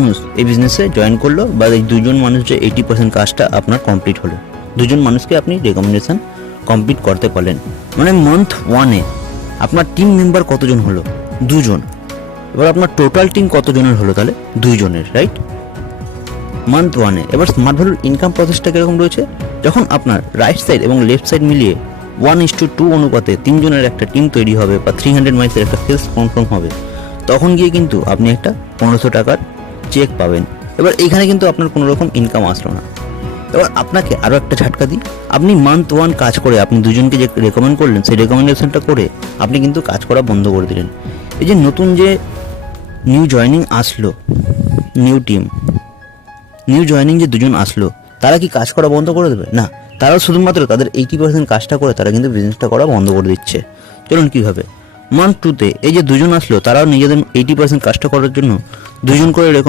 মানুষ এই বিজনেসে জয়েন করলো বা এই 2জন মানুষ যে 80% কাজটা আপনার কমপ্লিট হলো, 2জন মানুষকে আপনি রেকমেন্ডেশন কমপ্লিট করতে পারলেন। মানে মান্থ 1-এ আপনার টিম মেম্বার কতজন হলো? 2জন। এবার আপনার টোটাল টিম কতজনের হলো? তাহলে 2জনের, রাইট? মান্থ 1-এ। এবার স্মার্ট ভ্যালুর ইনকাম প্রসেসটা কিরকম রয়েছে? যখন আপনার রাইট সাইড এবং লেফট সাইড মিলিয়ে 1:2 অনুপাতে 3জনের একটা টিম তৈরি হবে বা 300 মাইলসের একটা সেলস কনফার্ম হবে, তখন গিয়ে কিন্তু আপনি একটা 1500 টাকার চেক পাবেন। এবার এইখানে কিন্তু আপনার কোনো রকম ইনকাম আসলো না। এবার আপনাকে আরও একটা ঝাটকা দিই, আপনি মান্থ 1 কাজ করে আপনি 2জনকে যে রেকমেন্ড করলেন, সেই রেকমেন্ডেশনটা করে আপনি কিন্তু কাজ করা বন্ধ করে দিলেন। এই যে নতুন যে নিউ জয়েনিং আসলো, নিউ জয়েনিং যে 2জন আসলো, তারা কি কাজ করা বন্ধ করে দেবে? না, তারাও শুধুমাত্র তাদের 80% কাজটা করে তারা কিন্তু বিজনেসটা করা বন্ধ করে দিচ্ছে। চলুন কীভাবে। মান্থ 2-তে এই যে 2জন আসলো, তারাও নিজেদের 80% কাজটা করার জন্য 2জন করে